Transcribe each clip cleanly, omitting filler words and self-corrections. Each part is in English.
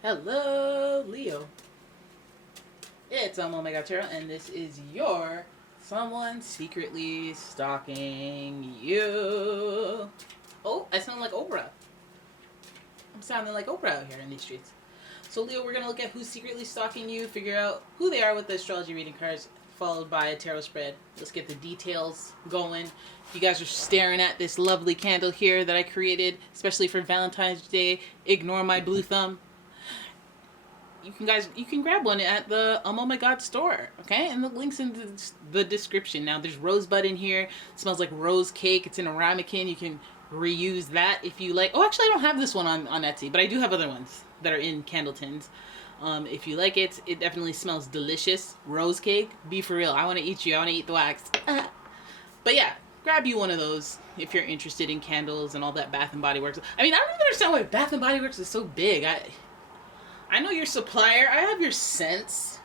Hello, Leo. It's umomgtarot, and this is your someone secretly stalking you. Oh, I sound like Oprah. I'm sounding like Oprah out here in these streets. So, Leo, we're going to look at who's secretly stalking you, figure out who they are with the astrology reading cards, followed by a tarot spread. Let's get the details going. If you guys are staring at this lovely candle here that I created, especially for Valentine's Day, ignore my blue thumb. You can grab one at the Oh My God store, okay? And the link's in the description. Now, there's rosebud in here. It smells like rose cake. It's in a ramekin. You can reuse that if you like. Oh, actually, I don't have this one on Etsy, but I do have other ones that are in candle tins. If you like it, it definitely smells delicious. Rose cake, be for real. I want to eat you. I want to eat the wax. But yeah, grab you one of those if you're interested in candles and all that Bath and Body Works. I mean, I don't even understand why Bath and Body Works is so big. I know your supplier. I have your scents.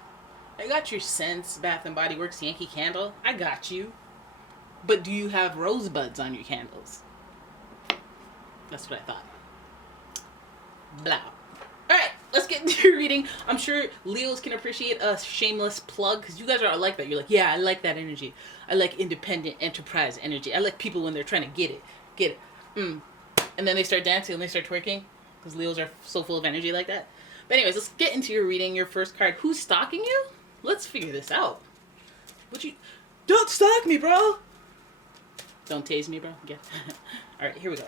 I got your scents, Bath and Body Works Yankee Candle. I got you. But do you have rosebuds on your candles? That's what I thought. Blah. Alright, let's get into your reading. I'm sure Leos can appreciate a shameless plug, because you guys are like that. You're like, yeah, I like that energy. I like independent enterprise energy. I like people when they're trying to get it. And then they start dancing and they start twerking, because Leos are so full of energy like that. But anyways, let's get into your reading. Your first card. Who's stalking you? Let's figure this out. Don't stalk me, bro! Don't tase me, bro. Yeah. Alright, here we go.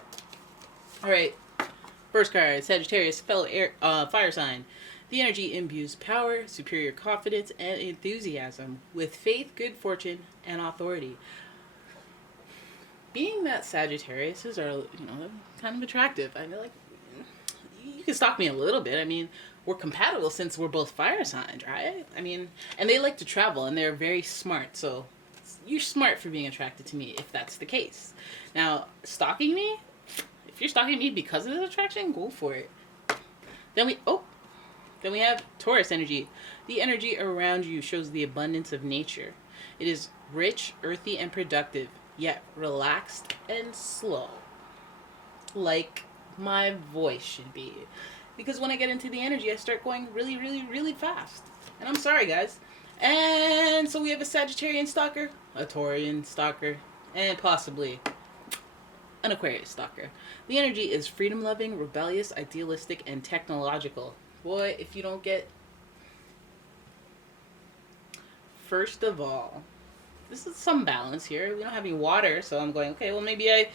Alright. First card. Sagittarius, fellow air, fire sign. The energy imbues power, superior confidence, and enthusiasm with faith, good fortune, and authority. Being that Sagittariuses are, kind of attractive. I feel like you can stalk me a little bit. I mean, we're compatible since we're both fire signs, right? I mean, and they like to travel, and they're very smart, so you're smart for being attracted to me, if that's the case. Now, stalking me? If you're stalking me because of this attraction, go for it. Then we have Taurus energy. The energy around you shows the abundance of nature. It is rich, earthy, and productive, yet relaxed and slow. Like my voice should be. Because when I get into the energy, I start going really, really, really fast. And I'm sorry, guys. And so we have a Sagittarian stalker, a Taurian stalker, and possibly an Aquarius stalker. The energy is freedom-loving, rebellious, idealistic, and technological. Boy, if you don't get... First of all, this is some balance here. We don't have any water, so I'm going, okay, well, maybe I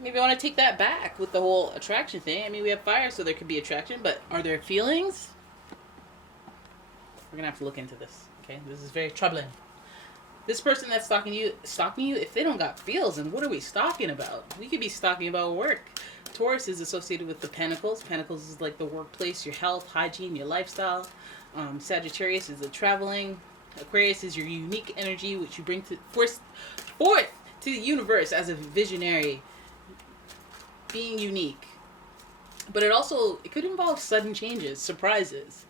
want to take that back with the whole attraction thing. I mean, we have fire, so there could be attraction, but are there feelings? We're going to have to look into this, okay? This is very troubling. This person that's stalking you, if they don't got feels, then what are we stalking about? We could be stalking about work. Taurus is associated with the Pentacles. Pentacles is like the workplace, your health, hygiene, your lifestyle. Sagittarius is the traveling. Aquarius is your unique energy, which you bring forth to the universe as a visionary, being unique. But it could involve sudden changes, surprises.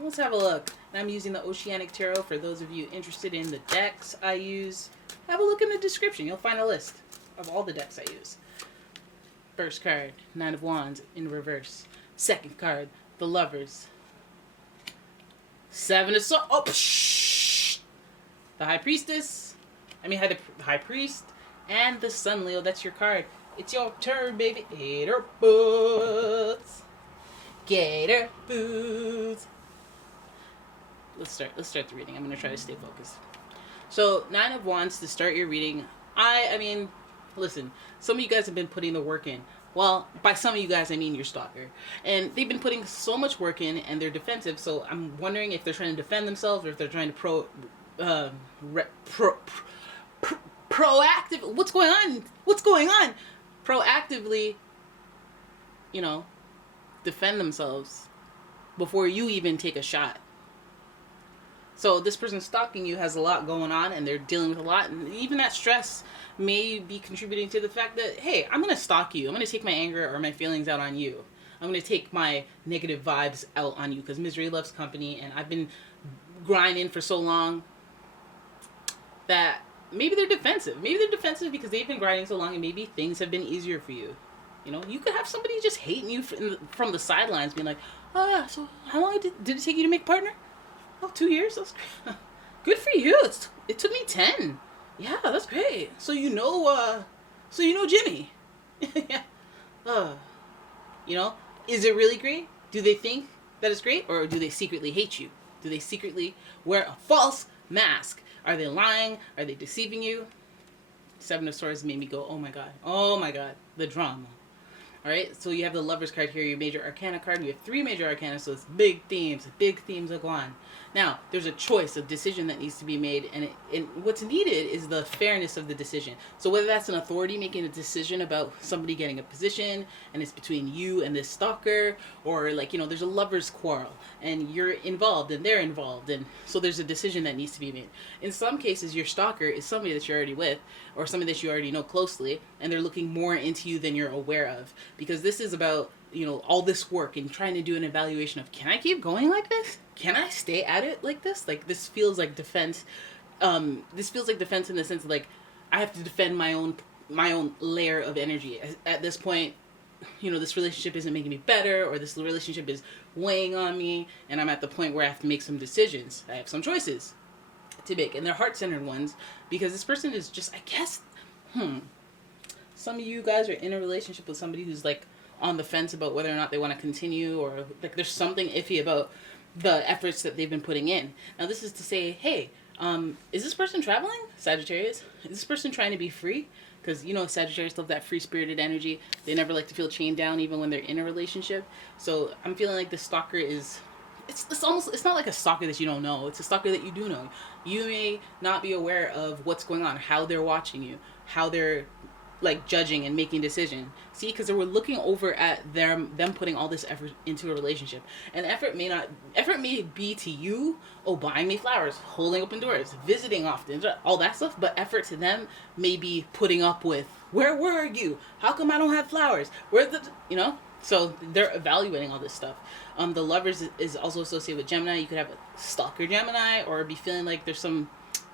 Let's have a look. And I'm using the Oceanic Tarot for those of you interested in the decks I use. Have a look in the description. You'll find a list of all the decks I use. First card, Nine of Wands in reverse. Second card, the Lovers. Seven of Swords. Oh, psh! The High Priestess. The High Priest. And the Sun, Leo. That's your card. It's your turn, baby. Gator boots. Gator boots. Let's start the reading. I'm going to try to stay focused. So, Nine of Wands to start your reading. I mean, listen. Some of you guys have been putting the work in. Well, by some of you guys, I mean your stalker. And they've been putting so much work in, and they're defensive. So, I'm wondering if they're trying to defend themselves or if they're trying to proactive. What's going on? Proactively, defend themselves before you even take a shot. So this person stalking you has a lot going on, and they're dealing with a lot, and even that stress may be contributing to the fact that, hey, I'm going to stalk you. I'm going to take my anger or my feelings out on you. I'm going to take my negative vibes out on you, because misery loves company, and I've been grinding for so long that maybe they're defensive. Maybe they're defensive because they've been grinding so long, and maybe things have been easier for you. You could have somebody just hating you from the sidelines, being like, So how long did it take you to make a partner? Oh, 2 years. That's good for you. It took me 10. Yeah, that's great. So you know Jimmy. Yeah. Uh, you know, is it really great? Do they think that it's great, or do they secretly hate you? Do they secretly wear a false mask? Are they lying? Are they deceiving you? Seven of Swords made me go, oh my god, the drama. All right, so you have the Lover's card here, your Major Arcana card. You have 3 Major Arcana, so it's big themes are going on. Now, there's a choice, a decision that needs to be made, and what's needed is the fairness of the decision. So whether that's an authority making a decision about somebody getting a position, and it's between you and this stalker, or like, there's a lover's quarrel, and you're involved, and they're involved, and so there's a decision that needs to be made. In some cases, your stalker is somebody that you're already with, or somebody that you already know closely, and they're looking more into you than you're aware of, because this is about all this work and trying to do an evaluation of, can I keep going like this? Can I stay at it like this? Like, this feels like defense. This feels like defense in the sense of, like, I have to defend my own layer of energy. At this point, this relationship isn't making me better, or this relationship is weighing on me, and I'm at the point where I have to make some decisions. I have some choices to make, and they're heart-centered ones, because this person is just, I guess, some of you guys are in a relationship with somebody who's, like, on the fence about whether or not they want to continue, or like there's something iffy about the efforts that they've been putting in. Now, this is to say, hey, is this person traveling? Sagittarius? Is this person trying to be free? Because, Sagittarius love that free-spirited energy. They never like to feel chained down even when they're in a relationship. So I'm feeling like the stalker is... It's not like a stalker that you don't know. It's a stalker that you do know. You may not be aware of what's going on, how they're watching you, how they're like judging and making decision. See, because we're looking over at them putting all this effort into a relationship, and effort may be to you, buying me flowers, holding open doors, visiting often, all that stuff. But effort to them may be putting up with, where were you? How come I don't have flowers? So they're evaluating all this stuff. The Lovers is also associated with Gemini. You could have a stalker Gemini, or be feeling like there's some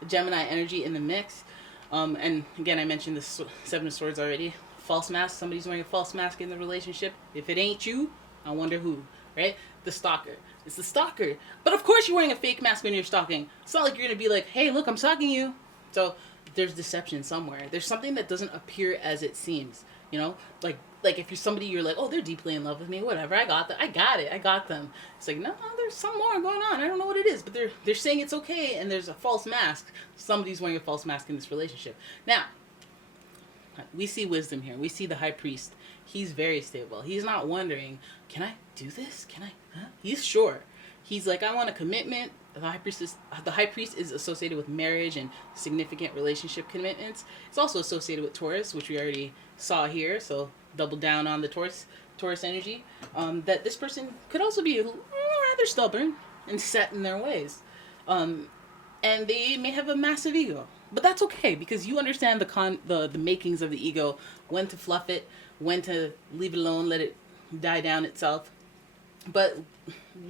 Gemini energy in the mix. And again, I mentioned the Seven of Swords already. False mask. Somebody's wearing a false mask in the relationship. If it ain't you, I wonder who, right? The stalker. It's the stalker. But of course you're wearing a fake mask when you're stalking. It's not like you're going to be like, hey, look, I'm stalking you. So there's deception somewhere. There's something that doesn't appear as it seems, Like if you're somebody, you're like, oh, they're deeply in love with me, whatever, I got them. It's like, no, there's some more going on. I don't know what it is, but they're saying it's okay, and there's a false mask. Somebody's wearing a false mask in this relationship. Now, we see wisdom here. We see the High Priest. He's very stable. He's not wondering, can I do this? He's sure. He's like, I want a commitment. The High Priest is associated with marriage and significant relationship commitments. It's also associated with Taurus, which we already saw here. So double down on the Taurus energy. That this person could also be rather stubborn and set in their ways, and they may have a massive ego. But that's okay, because you understand the makings of the ego, when to fluff it, when to leave it alone, let it die down itself. But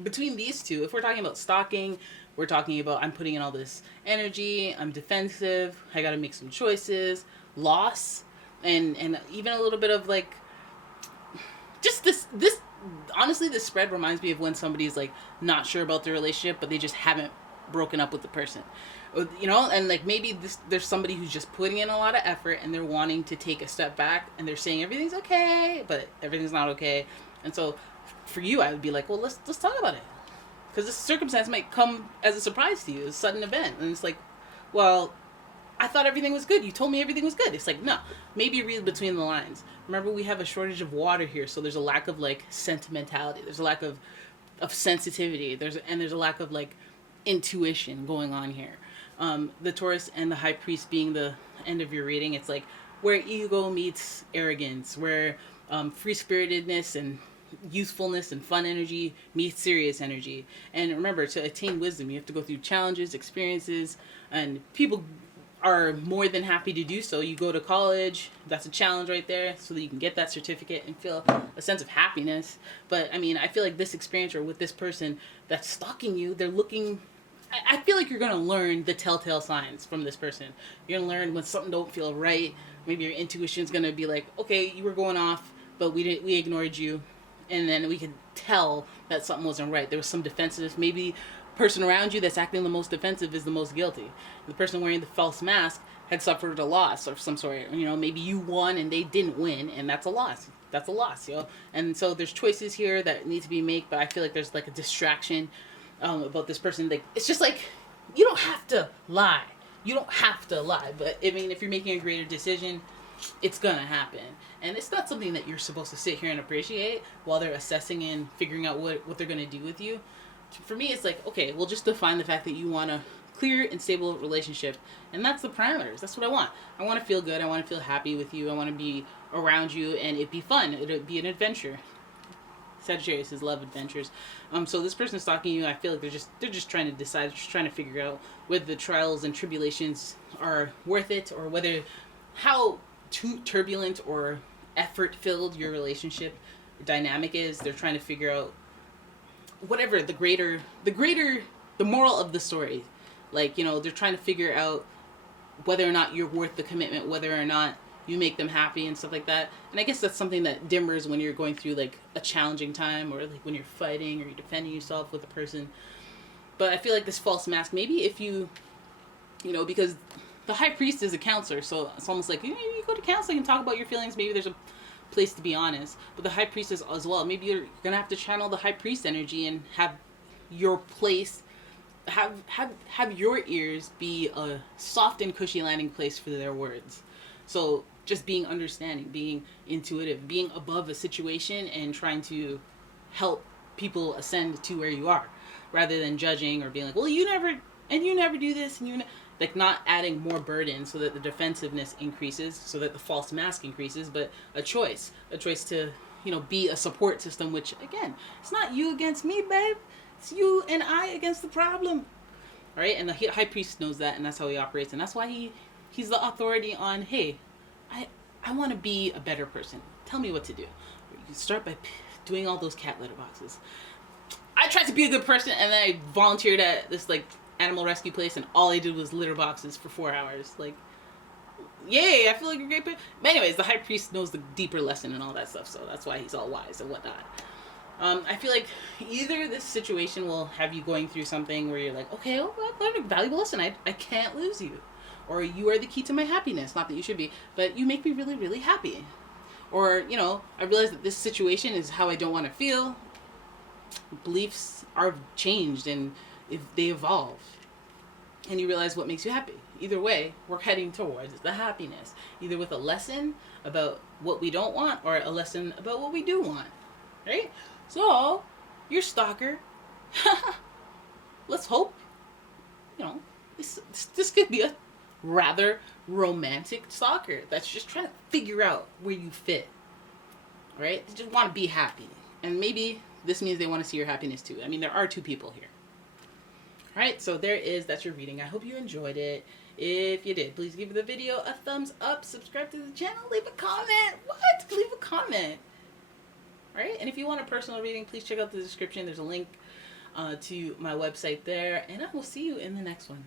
between these two, if we're talking about stalking, we're talking about, I'm putting in all this energy, I'm defensive, I got to make some choices, loss, and even a little bit of like, just this honestly, this spread reminds me of when somebody's like not sure about their relationship, but they just haven't broken up with the person, and like maybe there's somebody who's just putting in a lot of effort, and they're wanting to take a step back, and they're saying everything's okay, but everything's not okay. And so for you, I would be like, well, let's talk about it, because this circumstance might come as a surprise to you, a sudden event, and it's like, well, I thought everything was good. You told me everything was good. It's like, no, maybe read between the lines. Remember, we have a shortage of water here, so there's a lack of like sentimentality. There's a lack of sensitivity. There's a lack of like intuition going on here. The Taurus and the High Priest being the end of your reading, it's like where ego meets arrogance, where free-spiritedness and youthfulness and fun energy meets serious energy. And remember, to attain wisdom, you have to go through challenges, experiences, and people are more than happy to do so. You go to college, that's a challenge right there, so that you can get that certificate and feel a sense of happiness. But I mean, I feel like this experience, or with this person that's stalking you, they're looking, I feel like you're going to learn the telltale signs from this person. You're going to learn when something don't feel right. Maybe your intuition's going to be like, okay, you were going off, but we ignored you. and then we could tell that something wasn't right. There was some defensiveness. Maybe person around you that's acting the most defensive is the most guilty. The person wearing the false mask had suffered a loss of some sort. You know, maybe you won and they didn't win, and that's a loss. That's a loss, you know. And so there's choices here that need to be made, but I feel like there's like a distraction about this person. Like, it's just like, you don't have to lie. You don't have to lie. But I mean, if you're making a greater decision, it's gonna happen. And it's not something that you're supposed to sit here and appreciate while they're assessing and figuring out what they're gonna do with you. For me, it's like, okay, we'll just define the fact that you want a clear and stable relationship, and that's the parameters. That's what I want. I want to feel good. I want to feel happy with you. I want to be around you, and it'd be fun. It'd be an adventure. Sagittarius is love adventures. So this person stalking you, I feel like they're just trying to decide, just trying to figure out whether the trials and tribulations are worth it, or whether how too turbulent or effort filled your relationship dynamic is. They're trying to figure out whatever the moral of the story. Like, you know, they're trying to figure out whether or not you're worth the commitment, whether or not you make them happy and stuff like that. And I guess that's something that dimmers when you're going through like a challenging time, or like when you're fighting or you're defending yourself with a person. But I feel like this false mask, maybe if you know, because the high priest is a counselor, so it's almost like, you know, you go to counseling and talk about your feelings. Maybe there's a place to be honest, but the high priest is as well. Maybe you're gonna have to channel the high priest energy and have your place, have your ears be a soft and cushy landing place for their words. So just being understanding, being intuitive, being above a situation and trying to help people ascend to where you are, rather than judging or being like, well, you never do this, and like not adding more burden so that the defensiveness increases, so that the false mask increases, but a choice to, you know, be a support system, which again, it's not you against me, babe. It's you and I against the problem. All right? And the high priest knows that, and that's how he operates, and that's why he's the authority on, hey, I want to be a better person. Tell me what to do. You can start by doing all those cat litter boxes. I tried to be a good person, and then I volunteered at this like animal rescue place, and all I did was litter boxes for 4 hours. Like, yay, I feel like a great person. But anyways, the high priest knows the deeper lesson and all that stuff, so that's why he's all wise and whatnot. I feel like either this situation will have you going through something where you're like, okay, well, I've learned a valuable lesson. I can't lose you. Or you are the key to my happiness. Not that you should be, but you make me really, really happy. Or, you know, I realize that this situation is how I don't want to feel. Beliefs are changed and if they evolve. And you realize what makes you happy. Either way, we're heading towards the happiness. Either with a lesson about what we don't want, or a lesson about what we do want. Right? So, your stalker, let's hope, you know, this could be a rather romantic stalker that's just trying to figure out where you fit. Right? They just want to be happy. And maybe this means they want to see your happiness too. I mean, there are two people here. Alright, so that's your reading. I hope you enjoyed it. If you did, please give the video a thumbs up, subscribe to the channel, leave a comment. What? Leave a comment. Alright, and if you want a personal reading, please check out the description. There's a link to my website there, and I will see you in the next one.